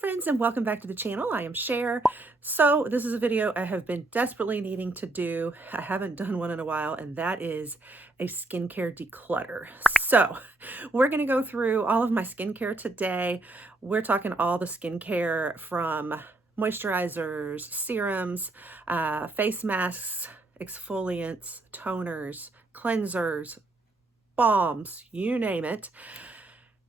friends, and welcome back to the channel. I am Cher. So this is a video I have been desperately needing to do. I haven't done one in a while, and that is a skincare declutter. So we're going to go through all of my skincare today. We're talking all the skincare from moisturizers, serums, face masks, exfoliants, toners, cleansers, balms, you name it.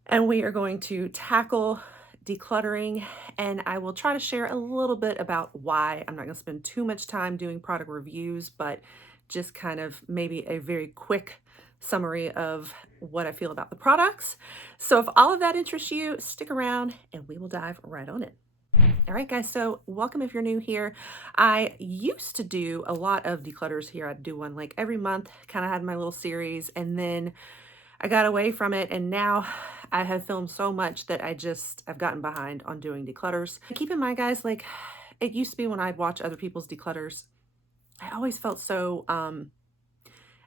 And we are going to tackle decluttering, and I will try to share a little bit about why. I'm not going to spend too much time doing product reviews, but just kind of maybe a very quick summary of what I feel about the products. So if all of that interests you, stick around and we will dive right on it. All right, guys, so welcome if you're new here. I used to do a lot of declutters here. I'd do one like every month, kind of had my little series, and then I got away from it, and now I have filmed so much that I've gotten behind on doing declutters. Keep in mind, guys, like it used to be when I'd watch other people's declutters, I always felt so, I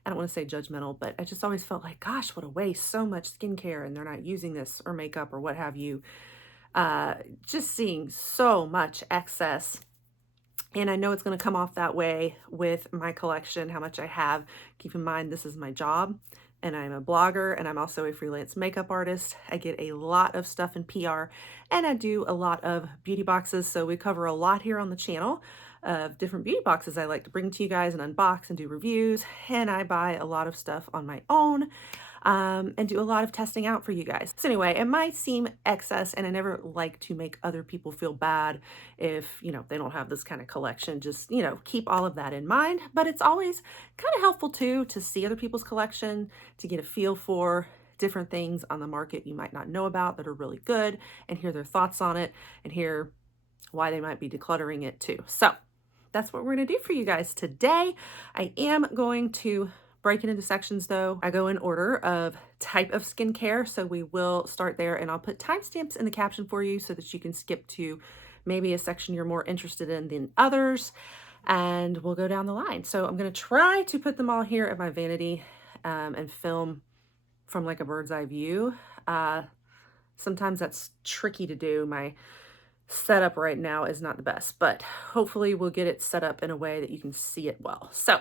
don't want to say judgmental, but I just always felt like, gosh, what a waste, so much skincare, and they're not using this or makeup or what have you. Just seeing so much excess. And I know it's going to come off that way with my collection, how much I have. Keep in mind, this is my job, and I'm a blogger, and I'm also a freelance makeup artist. I get a lot of stuff in PR, and I do a lot of beauty boxes. So we cover a lot here on the channel of different beauty boxes I like to bring to you guys and unbox and do reviews. And I buy a lot of stuff on my own. And do a lot of testing out for you guys. So anyway, it might seem excess, and I never like to make other people feel bad if, they don't have this kind of collection. Just, keep all of that in mind. But it's always kind of helpful too to see other people's collection, to get a feel for different things on the market you might not know about that are really good, and hear their thoughts on it and hear why they might be decluttering it too. So that's what we're going to do for you guys today. I am going to break it into sections though. I go in order of type of skincare, so we will start there, and I'll put timestamps in the caption for you so that you can skip to maybe a section you're more interested in than others, and we'll go down the line. So I'm going to try to put them all here at my vanity and film from like a bird's eye view. Sometimes that's tricky to do. My setup right now is not the best, but hopefully we'll get it set up in a way that you can see it well. So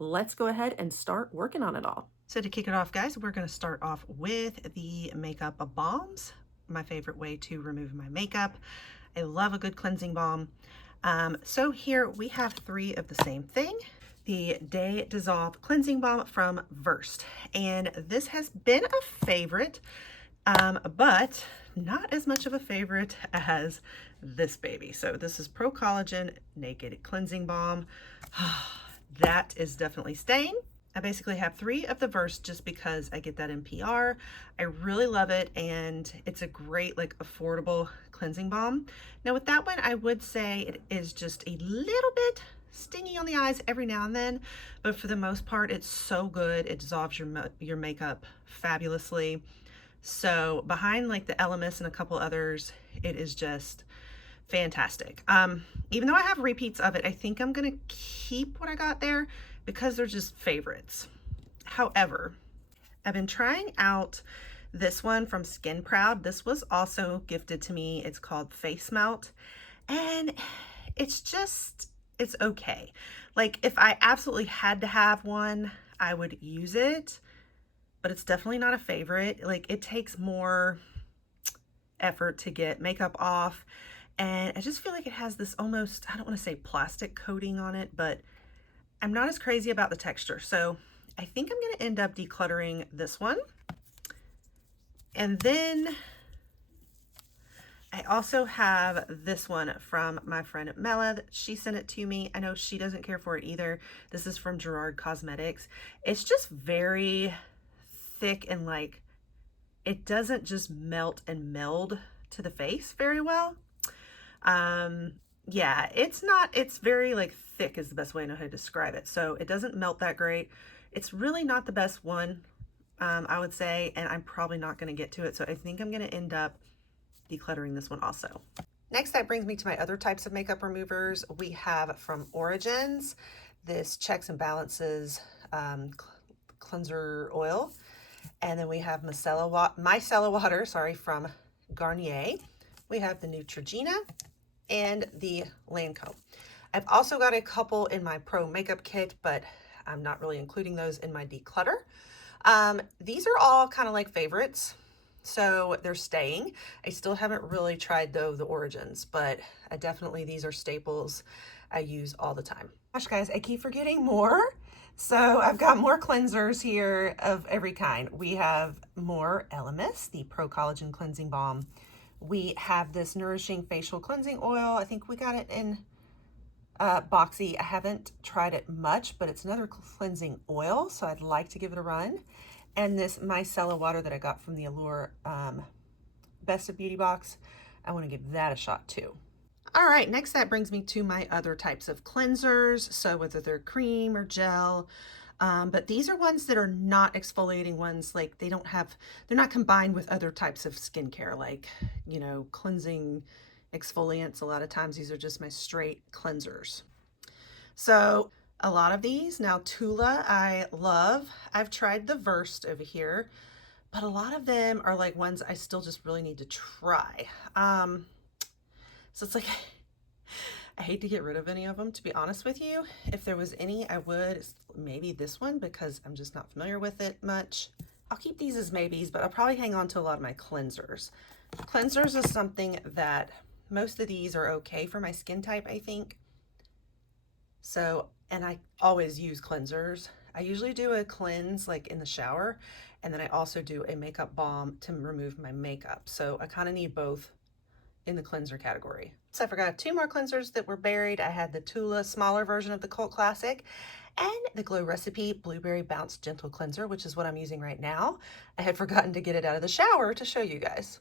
let's go ahead and start working on it all. So to kick it off, guys, we're going to start off with the makeup balms, my favorite way to remove my makeup. I love a good cleansing balm. So here we have 3 of the same thing. The Day Dissolve Cleansing Balm from Versed. And this has been a favorite, but not as much of a favorite as this baby. So this is Pro Collagen Naked Cleansing Balm. That is definitely staying. I basically have 3 of the Versed just because I get that in PR. I really love it, and it's a great, like, affordable cleansing balm. Now with that one, I would say it is just a little bit stingy on the eyes every now and then, but for the most part, it's so good. It dissolves your makeup fabulously. So behind like the Elemis and a couple others, it is just fantastic. Even though I have repeats of it, I think I'm gonna keep what I got there because they're just favorites. However, I've been trying out this one from Skin Proud. This was also gifted to me. It's called Face Melt, and it's okay. Like if I absolutely had to have one, I would use it, but it's definitely not a favorite. Like it takes more effort to get makeup off, and I just feel like it has this almost, I don't want to say plastic coating on it, but I'm not as crazy about the texture. So I think I'm going to end up decluttering this one. And then I also have this one from my friend Mela. She sent it to me. I know she doesn't care for it either. This is from Gerard Cosmetics. It's just very thick, and like it doesn't just melt and meld to the face very well. Yeah, it's very like thick is the best way I know how to describe it. So it doesn't melt that great. It's really not the best one, I would say, and I'm probably not going to get to it. So I think I'm going to end up decluttering this one also. Next, that brings me to my other types of makeup removers. We have from Origins, this Checks and Balances cleanser oil. And then we have micellar water, from Garnier. We have the Neutrogena and the Lancome. I've also got a couple in my Pro Makeup Kit, but I'm not really including those in my declutter. These are all kind of like favorites, so they're staying. I still haven't really tried though the Origins, but definitely these are staples I use all the time. Gosh, guys, I keep forgetting more. So I've got more cleansers here of every kind. We have more Elemis, the Pro Collagen Cleansing Balm. We have this Nourishing Facial Cleansing Oil. I think we got it in boxy. I haven't tried it much, but it's another cleansing oil, so I'd like to give it a run. And this micellar water that I got from the Allure Best of Beauty box, I want to give that a shot too. All right, next that brings me to my other types of cleansers. So whether they're cream or gel, but these are ones that are not exfoliating ones. Like they're not combined with other types of skincare, like, you know, cleansing exfoliants. A lot of times these are just my straight cleansers. So a lot of these, now Tula I love. I've tried the Versed over here, but a lot of them are like ones I still just really need to try. So it's like, I hate to get rid of any of them, to be honest with you. If there was any, I would. Maybe this one, because I'm just not familiar with it much. I'll keep these as maybes, but I'll probably hang on to a lot of my cleansers. Cleansers is something that most of these are okay for my skin type, I think. So, and I always use cleansers. I usually do a cleanse like in the shower, and then I also do a makeup balm to remove my makeup. So I kind of need both in the cleanser category. So I forgot 2 more cleansers that were buried. I had the Tula smaller version of the Cult Classic and the Glow Recipe Blueberry Bounce Gentle Cleanser, which is what I'm using right now. I had forgotten to get it out of the shower to show you guys.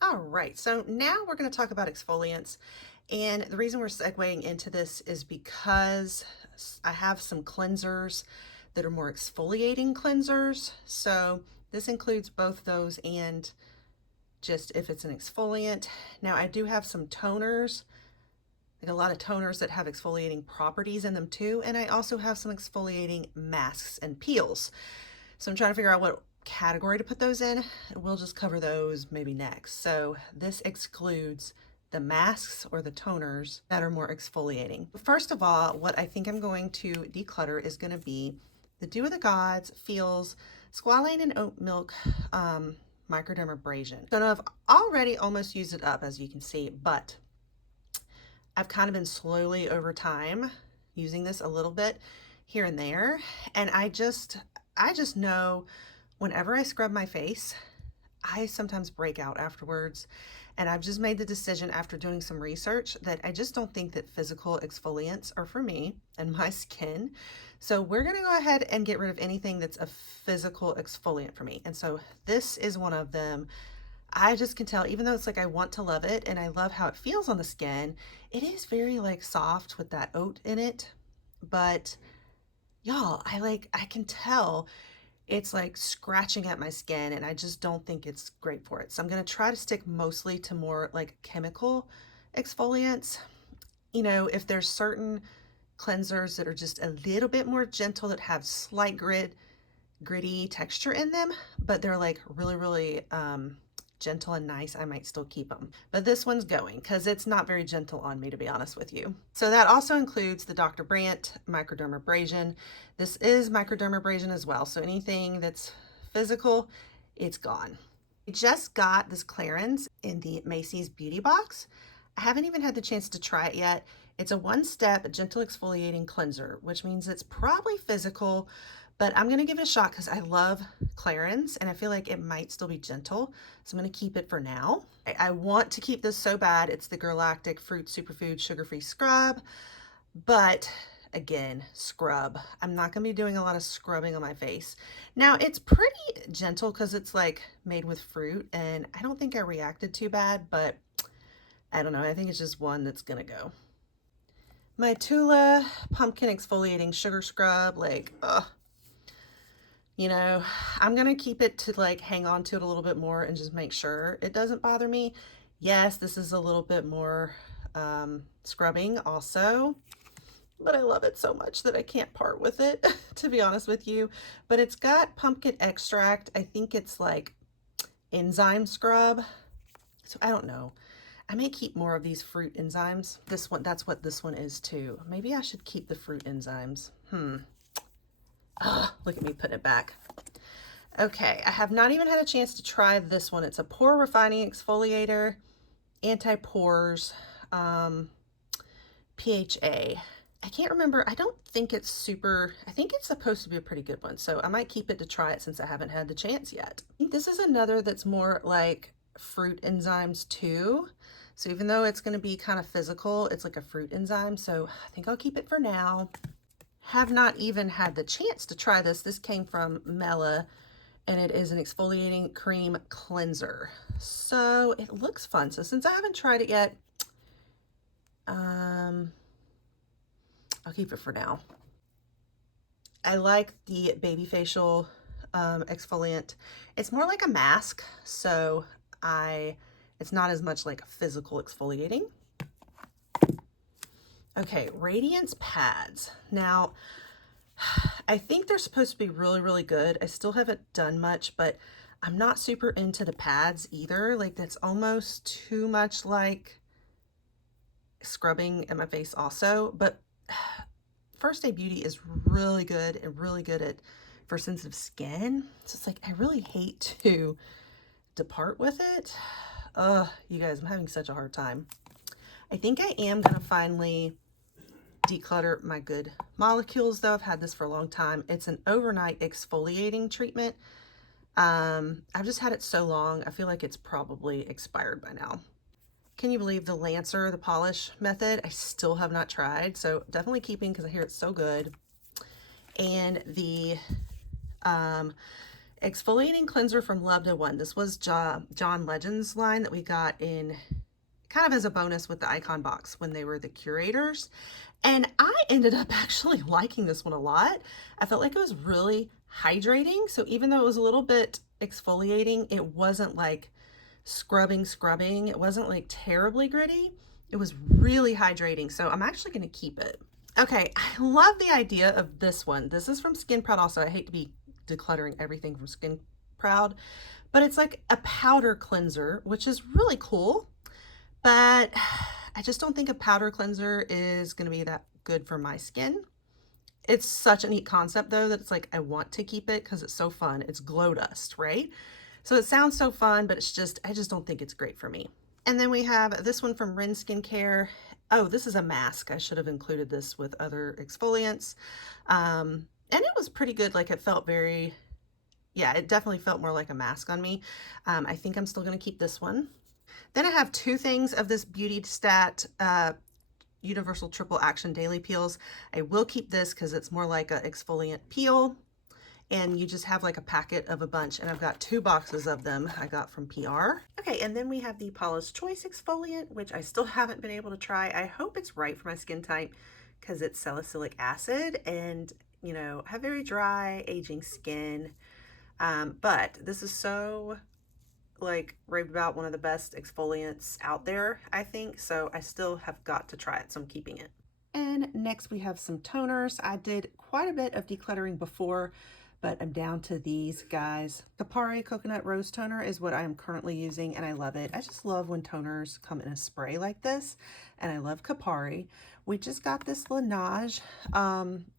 All right, so now we're going to talk about exfoliants. And the reason we're segueing into this is because I have some cleansers that are more exfoliating cleansers. So this includes both those and just if it's an exfoliant. Now I do have some toners, like a lot of toners that have exfoliating properties in them too. And I also have some exfoliating masks and peels. So I'm trying to figure out what category to put those in. We'll just cover those maybe next. So this excludes the masks or the toners that are more exfoliating. First of all, what I think I'm going to declutter is going to be the Dew of the Gods Feels Squalane and Oat Milk Microdermabrasion. So now I've already almost used it up, as you can see, but I've kind of been slowly over time using this a little bit here and there. And I just know whenever I scrub my face, I sometimes break out afterwards. And I've just made the decision after doing some research that I just don't think that physical exfoliants are for me and my skin. So we're going to go ahead and get rid of anything that's a physical exfoliant for me. And so this is one of them. I just can tell, even though it's like I want to love it and I love how it feels on the skin, it is very like soft with that oat in it. But y'all, I can tell it's like scratching at my skin, and I just don't think it's great for it. So I'm going to try to stick mostly to more like chemical exfoliants. You know, if there's certain cleansers that are just a little bit more gentle, that have slight gritty texture in them, but they're like really gentle and nice, I might still keep them. But this one's going because it's not very gentle on me, to be honest with you. So that also includes the Dr. Brandt Microdermabrasion. This is microdermabrasion as well. So anything that's physical, it's gone. I just got this clearance in the Macy's Beauty box. I haven't even had the chance to try it yet. It's a one-step gentle exfoliating cleanser, which means it's probably physical, but I'm going to give it a shot because I love Clarins and I feel like it might still be gentle. So I'm going to keep it for now. I want to keep this so bad. It's the Galactic Fruit Superfood Sugar-Free Scrub, but again, scrub. I'm not going to be doing a lot of scrubbing on my face. Now it's pretty gentle because it's like made with fruit, and I don't think I reacted too bad, but I don't know. I think it's just one that's going to go. My Tula Pumpkin Exfoliating Sugar Scrub, like, you know, I'm going to keep it to like hang on to it a little bit more and just make sure it doesn't bother me. Yes, this is a little bit more scrubbing also, but I love it so much that I can't part with it, to be honest with you. But it's got pumpkin extract. I think it's like enzyme scrub. So I don't know. I may keep more of these fruit enzymes. This one, that's what this one is too. Maybe I should keep the fruit enzymes. Look at me putting it back. Okay, I have not even had a chance to try this one. It's a pore refining exfoliator, anti-pores, PHA. I can't remember. I don't think it's super, I think it's supposed to be a pretty good one. So I might keep it to try it since I haven't had the chance yet. I think this is another that's more like fruit enzymes too. So even though it's going to be kind of physical, it's like a fruit enzyme. So I think I'll keep it for now. Have not even had the chance to try this. This came from Mela, and it is an exfoliating cream cleanser. So it looks fun. So since I haven't tried it yet, I'll keep it for now. I like the baby facial exfoliant. It's more like a mask, so it's not as much like physical exfoliating. Okay, Radiance pads. Now, I think they're supposed to be really, really good. I still haven't done much, but I'm not super into the pads either. Like, that's almost too much like scrubbing at my face also. But First Day Beauty is really good and really good for sensitive skin. So it's like, I really hate to depart with it. You guys, I'm having such a hard time. I think I am gonna finally declutter my good molecules though. I've had this for a long time. It's an overnight exfoliating treatment. I've just had it so long, I feel like it's probably expired by now. Can you believe the Lancer, the polish method? I still have not tried, so definitely keeping because I hear it's so good. And the exfoliating cleanser from Love to One. This was John Legend's line that we got in kind of as a bonus with the icon box when they were the curators. And I ended up actually liking this one a lot. I felt like it was really hydrating. So even though it was a little bit exfoliating, it wasn't like scrubbing. It wasn't like terribly gritty. It was really hydrating. So I'm actually going to keep it. Okay, I love the idea of this one. This is from Skin Proud also. I hate to be decluttering everything from Skin Proud, but it's like a powder cleanser, which is really cool. But I just don't think a powder cleanser is going to be that good for my skin. It's such a neat concept though that it's like I want to keep it because it's so fun. It's glow dust, right? So it sounds so fun, but it's just, I just don't think it's great for me. And then we have this one from Rin Skincare. Oh, this is a mask. I should have included this with other exfoliants. And it was pretty good. Like it felt very, yeah, it definitely felt more like a mask on me. I think I'm still going to keep this one. Then I have two things of this Beauty Stat Universal Triple Action Daily Peels. I will keep this because it's more like an exfoliant peel. And you just have like a packet of a bunch. And I've got 2 boxes of them I got from PR. Okay, and then we have the Paula's Choice exfoliant, which I still haven't been able to try. I hope it's right for my skin type because it's salicylic acid and, you know, I have very dry, aging skin. But this is so like raved about, one of the best exfoliants out there, I think. So I still have got to try it, so I'm keeping it. And next we have some toners. I did quite a bit of decluttering before, but I'm down to these guys. Kapari Coconut Rose Toner is what I am currently using, and I love it. I just love when toners come in a spray like this, and I love Kapari. We just got this Laneige.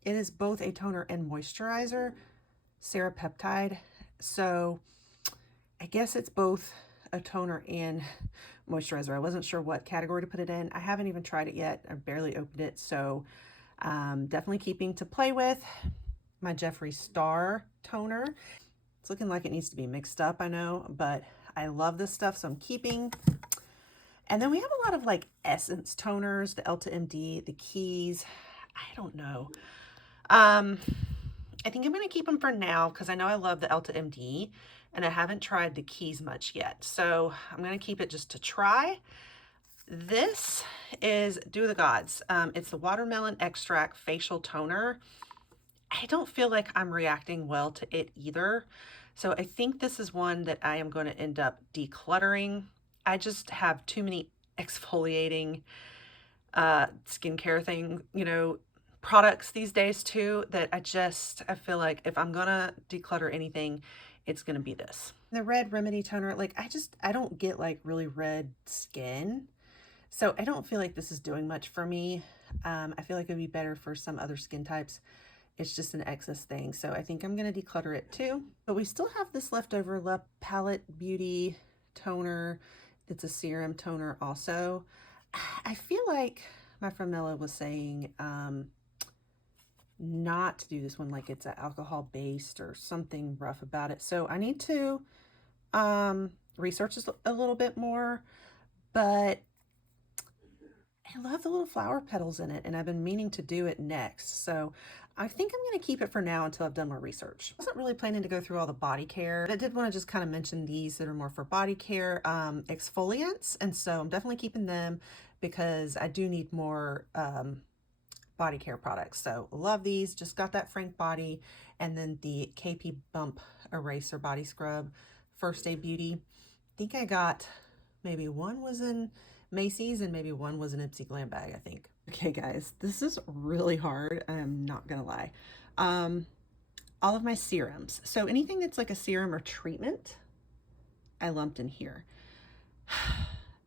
It is both a toner and moisturizer, serapeptide. So I guess it's both a toner and moisturizer. I wasn't sure what category to put it in. I haven't even tried it yet. I barely opened it, so definitely keeping to play with. My Jeffree Star toner. It's looking like it needs to be mixed up, I know, but I love this stuff, so I'm keeping. And then we have a lot of like essence toners, the Elta MD, the Keys. I don't know. I think I'm going to keep them for now because I know I love the Elta MD and I haven't tried the Keys much yet. So I'm going to keep it just to try. This is Do the Gods. It's the Watermelon Extract Facial Toner. I don't feel like I'm reacting well to it either. So I think this is one that I am going to end up decluttering. I just have too many exfoliating skincare thing, you know, products these days too, that I feel like if I'm going to declutter anything, it's going to be this. The Red Remedy Toner, like I don't get like really red skin. So I don't feel like this is doing much for me. I feel like it would be better for some other skin types. It's just an excess thing. So I think I'm going to declutter it too. But we still have this leftover La Palette Beauty toner. It's a serum toner also. I feel like my friend Mela was saying not to do this one, like it's alcohol based or something rough about it. So I need to research this a little bit more, but I love the little flower petals in it, and I've been meaning to do it next. So I think I'm going to keep it for now until I've done more research. I wasn't really planning to go through all the body care, but I did want to just kind of mention these that are more for body care, exfoliants. And so I'm definitely keeping them because I do need more body care products. So love these. Just got that Frank Body, and then the KP Bump Eraser Body Scrub, First Day Beauty. I think I got maybe one was in Macy's and maybe one was an Ipsy Glam bag, I think. Okay, guys, this is really hard. I'm not gonna lie. All of my serums. So anything that's like a serum or treatment, I lumped in here.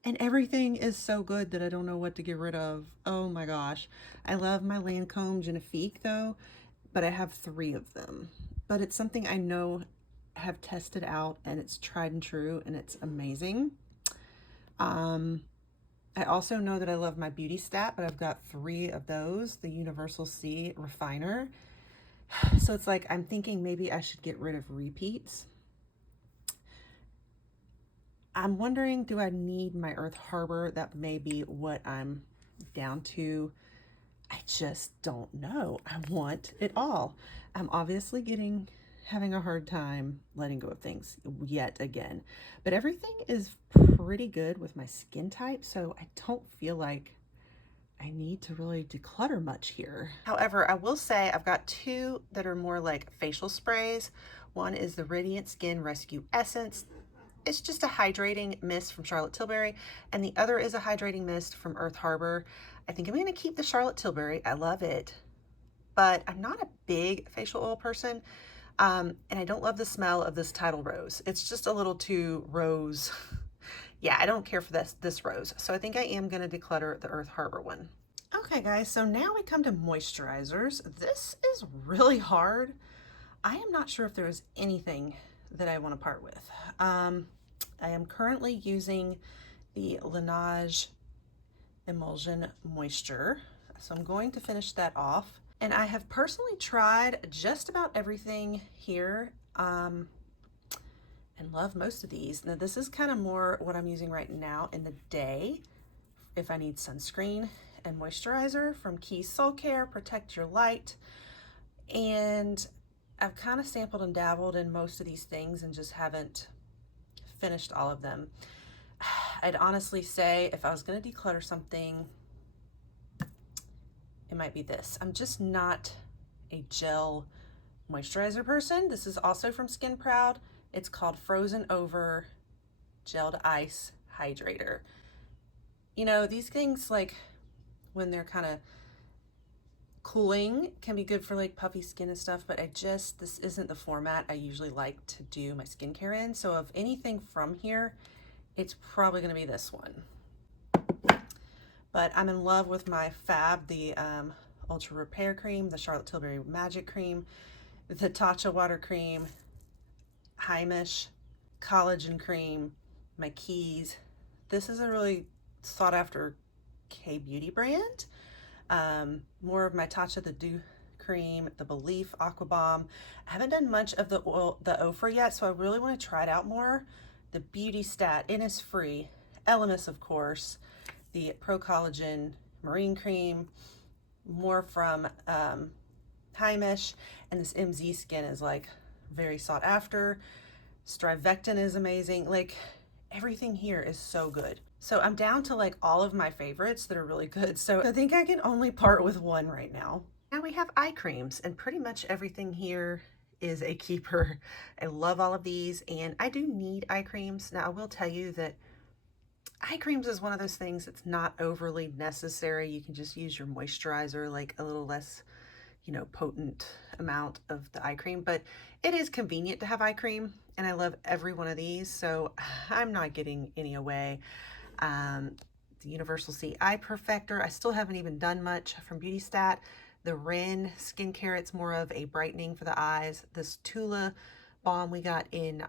And everything is so good that I don't know what to get rid of. Oh my gosh. I love my Lancome Genifique though, but I have 3 of them. But it's something I know have tested out and it's tried and true and it's amazing. I also know that I love my Beauty Stat, but I've got 3 of those, the Universal C Refiner. So it's like, I'm thinking maybe I should get rid of repeats. I'm wondering, do I need my Earth Harbor? That may be what I'm down to. I just don't know. I want it all. I'm obviously having a hard time letting go of things yet again, but everything is pretty good with my skin type, so I don't feel like I need to really declutter much here. However, I will say I've got 2 that are more like facial sprays. One is the Radiant Skin Rescue Essence. It's just a hydrating mist from Charlotte Tilbury, and the other is a hydrating mist from Earth Harbor. I think I'm going to keep the Charlotte Tilbury. I love it, but I'm not a big facial oil person. And I don't love the smell of this Tidal Rose. It's just a little too rose. Yeah, I don't care for this rose. So I think I am going to declutter the Earth Harbor one. Okay, guys, so now we come to moisturizers. This is really hard. I am not sure if there is anything that I want to part with. I am currently using the Laneige Emulsion Moisture. So I'm going to finish that off. And I have personally tried just about everything here and love most of these. Now this is kind of more what I'm using right now in the day if I need sunscreen and moisturizer from Keys Soul Care, Protect Your Light. And I've kind of sampled and dabbled in most of these things and just haven't finished all of them. I'd honestly say if I was going to declutter something, it might be this. I'm just not a gel moisturizer person. This is also from Skin Proud. It's called Frozen Over Gel to Ice Hydrator. You know, these things, like when they're kind of cooling, can be good for like puffy skin and stuff, but this isn't the format I usually like to do my skincare in. So if anything from here, it's probably going to be this one. But I'm in love with my Fab, the Ultra Repair Cream, the Charlotte Tilbury Magic Cream, the Tatcha Water Cream, Heimish Collagen Cream, my Keys. This is a really sought after K-beauty brand. More of my Tatcha the Dew Cream, the Belief Aqua Bomb. I haven't done much of the Ofra yet, so I really want to try it out more. The Beauty Stat, Innisfree, Elemis, of course, the Pro Collagen Marine Cream, more from Heimish, and this MZ Skin is like very sought after. Strivectin is amazing. Like everything here is so good. So I'm down to like all of my favorites that are really good. So I think I can only part with one right now. Now we have eye creams, and pretty much everything here is a keeper. I love all of these, and I do need eye creams. Now I will tell you that eye creams is one of those things that's not overly necessary. You can just use your moisturizer, like a little less, you know, potent amount of the eye cream, but it is convenient to have eye cream, and I love every one of these, so I'm not getting any away. the Universal C Eye Perfector. I still haven't even done much from Beauty Stat. The Ren skincare, it's more of a brightening for the eyes. This Tula balm we got in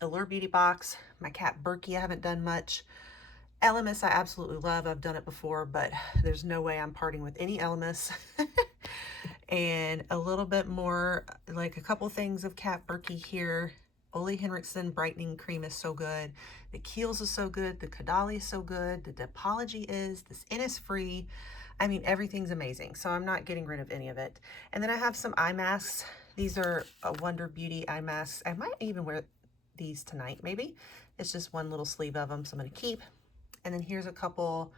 Allure Beauty Box. My Cat Berkey, I haven't done much. Elemis I absolutely love. I've done it before, but there's no way I'm parting with any Elemis. And a little bit more, like a couple things of Cat Berkey here. Ole Henriksen Brightening Cream is so good. The Kiehl's is so good. The Kadali is so good. The Depology is. This Innisfree. I mean, everything's amazing. So I'm not getting rid of any of it. And then I have some eye masks. These are Wonder Beauty eye masks. I might even wear these tonight, maybe. It's just one little sleeve of them, so I'm going to keep. And then here's a couple.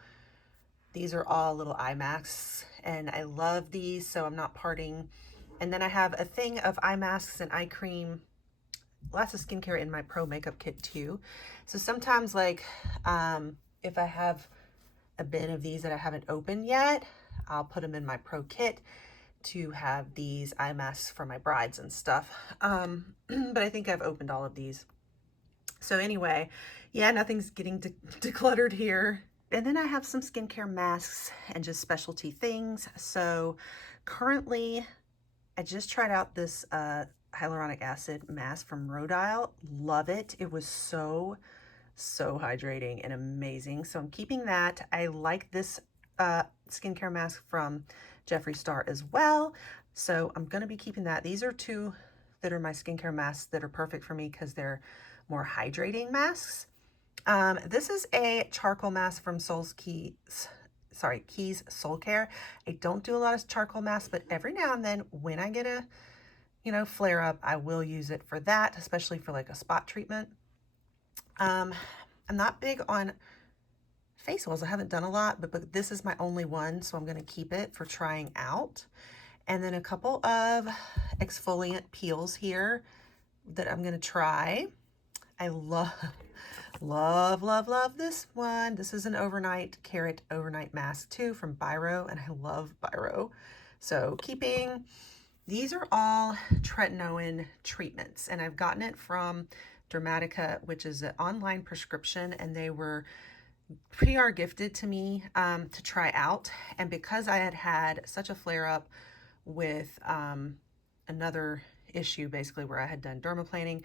These are all little eye masks, and I love these, so I'm not parting. And then I have a thing of eye masks and eye cream, lots of skincare in my pro makeup kit too. So sometimes, like, if I have a bin of these that I haven't opened yet, I'll put them in my pro kit to have these eye masks for my brides and stuff. But I think I've opened all of these. So anyway, yeah, nothing's getting decluttered here. And then I have some skincare masks and just specialty things. So currently, I just tried out this hyaluronic acid mask from Rodile. Love it. It was so hydrating and amazing. So I'm keeping that. I like this skincare mask from Jeffree Star as well. So I'm going to be keeping that. These are two that are my skincare masks that are perfect for me because they're more hydrating masks. This is a charcoal mask from Keys Soul Care. I don't do a lot of charcoal masks, but every now and then when I get a, flare up, I will use it for that, especially for like a spot treatment. I'm not big on face oils. I haven't done a lot, but this is my only one, so I'm going to keep it for trying out. And then a couple of exfoliant peels here that I'm going to try. I love this one. This is an Curate overnight mask too from Biro, and I love Biro. So keeping, these are all tretinoin treatments, and I've gotten it from Dermatica, which is an online prescription, and they were PR gifted to me to try out. And because I had such a flare up with another issue, basically where I had done dermaplaning,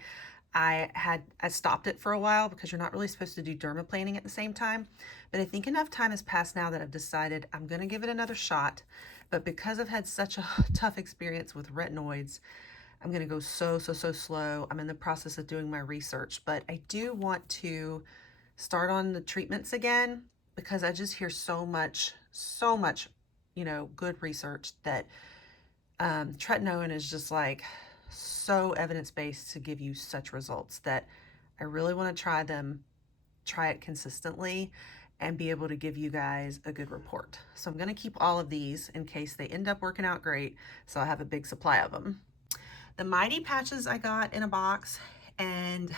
I stopped it for a while because you're not really supposed to do dermaplaning at the same time. But I think enough time has passed now that I've decided I'm going to give it another shot. But because I've had such a tough experience with retinoids, I'm going to go so slow. I'm in the process of doing my research, but I do want to start on the treatments again because I just hear so much, good research that tretinoin is just like so evidence-based to give you such results that I really want to try it consistently and be able to give you guys a good report. So I'm going to keep all of these in case they end up working out great, so I have a big supply of them. The Mighty patches I got in a box, and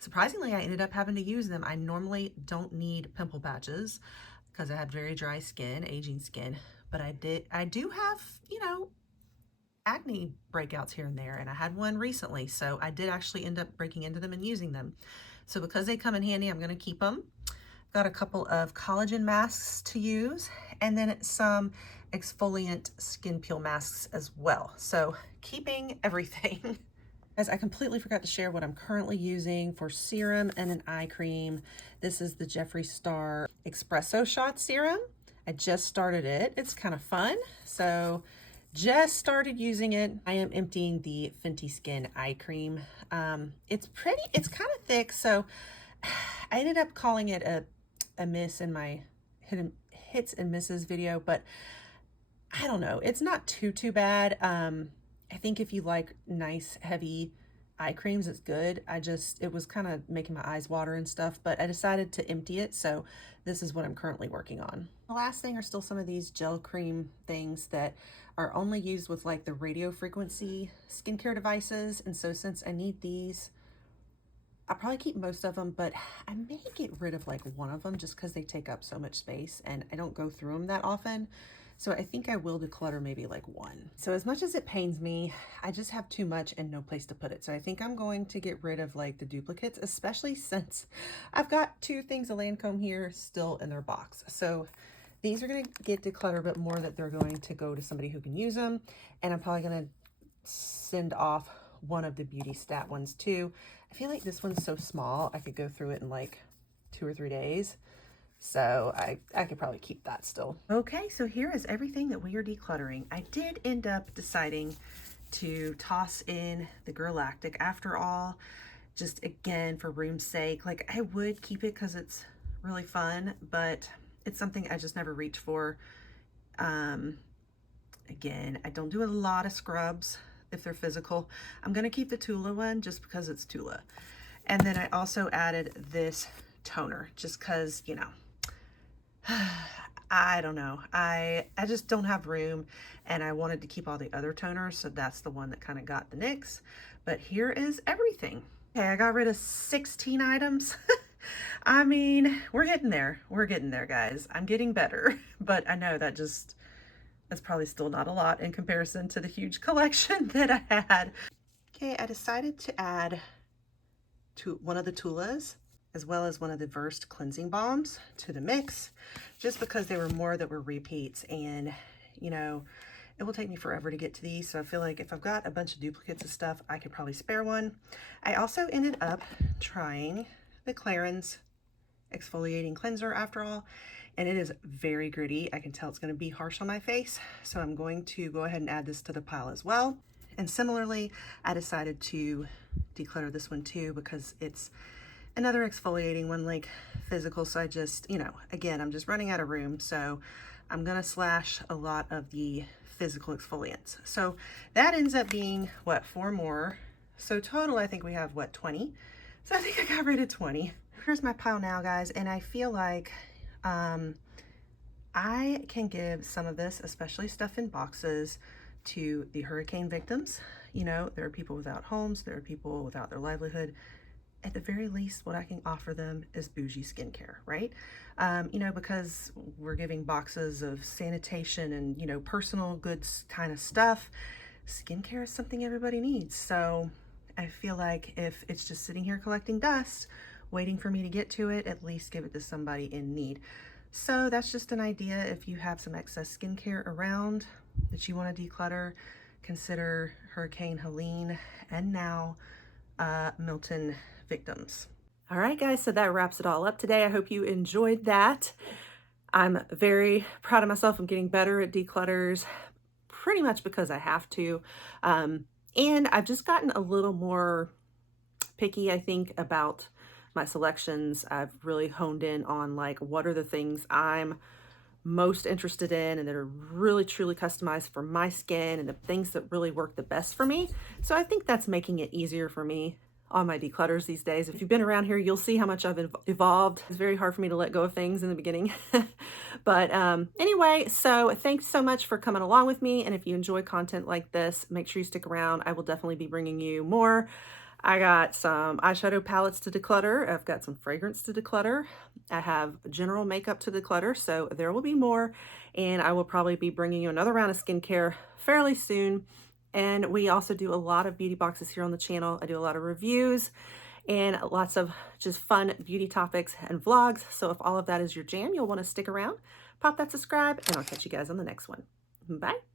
surprisingly I ended up having to use them. I normally don't need pimple patches because I have very dry skin, aging skin, but I do have, acne breakouts here and there, and I had one recently, so I did actually end up breaking into them and using them. So because they come in handy, I'm going to keep them. Got a couple of collagen masks to use, and then some exfoliant skin peel masks as well. So keeping everything. As I completely forgot to share what I'm currently using for serum and an eye cream. This is the Jeffree Star Espresso Shot Serum. I just started it. It's kind of fun. So just started using it. I am emptying the Fenty Skin eye cream. It's kind of thick, so I ended up calling it a miss in my hits and misses video, but I don't know. It's not too bad. I think if you like nice heavy eye creams, it's good. It was kind of making my eyes water and stuff, but I decided to empty it, so this is what I'm currently working on. The last thing are still some of these gel cream things that are only used with like the radio frequency skincare devices, and so since I need these, I'll probably keep most of them, but I may get rid of like one of them just because they take up so much space and I don't go through them that often. So I think I will declutter maybe like one. So as much as it pains me, I just have too much and no place to put it. So I think I'm going to get rid of like the duplicates, especially since I've got two things of Lancome here still in their box. So these are going to get decluttered, but more that they're going to go to somebody who can use them. And I'm probably going to send off one of the beauty stat ones too. I feel like this one's so small, I could go through it in like 2 or 3 days. So I could probably keep that still. Okay, so here is everything that we are decluttering. I did end up deciding to toss in the Galactic after all, just again for room's sake. Like I would keep it because it's really fun, but it's something I just never reach for. Again, I don't do a lot of scrubs if they're physical. I'm gonna keep the Tula one just because it's Tula. And then I also added this toner just because, you know, I don't know. I just don't have room and I wanted to keep all the other toners. So that's the one that kind of got the nix. But here is everything. Okay, I got rid of 16 items. I mean, we're getting there. We're getting there, guys. I'm getting better. But I know that's probably still not a lot in comparison to the huge collection that I had. Okay, I decided to add one of the Tulas as well as one of the Versed cleansing balms to the mix, just because there were more that were repeats, and you know, it will take me forever to get to these. So I feel like if I've got a bunch of duplicates of stuff, I could probably spare one. I also ended up trying the Clarins exfoliating cleanser after all, and it is very gritty. I can tell it's going to be harsh on my face, so I'm going to go ahead and add this to the pile as well. And similarly, I decided to declutter this one too because it's another exfoliating one, like physical. So I just, you know, again, I'm just running out of room, so I'm gonna slash a lot of the physical exfoliants. So that ends up being what, 4 more. So total, I think we have what, 20. So I think I got rid of 20. Here's my pile now, guys, and I feel like I can give some of this, especially stuff in boxes, to the hurricane victims. You know, there are people without homes, there are people without their livelihood. At the very least, what I can offer them is bougie skincare, right? You know, because we're giving boxes of sanitation and, you know, personal goods kind of stuff. Skincare is something everybody needs. So I feel like if it's just sitting here collecting dust, waiting for me to get to it, at least give it to somebody in need. So that's just an idea. If you have some excess skincare around that you want to declutter, consider Hurricane Helene and now Milton victims. All right, guys, so that wraps it all up today. I hope you enjoyed that. I'm very proud of myself. I'm getting better at declutters pretty much because I have to. And I've just gotten a little more picky, I think, about my selections. I've really honed in on like what are the things I'm most interested in and that are really truly customized for my skin and the things that really work the best for me. So I think that's making it easier for me on my declutters these days. If you've been around here, you'll see how much I've evolved. It's very hard for me to let go of things in the beginning. But anyway, so thanks so much for coming along with me. And if you enjoy content like this, make sure you stick around. I will definitely be bringing you more. I got some eyeshadow palettes to declutter. I've got some fragrance to declutter. I have general makeup to declutter, so there will be more. And I will probably be bringing you another round of skincare fairly soon. And we also do a lot of beauty boxes here on the channel. I do a lot of reviews and lots of just fun beauty topics and vlogs. So if all of that is your jam, you'll want to stick around, pop that subscribe, and I'll catch you guys on the next one. Bye.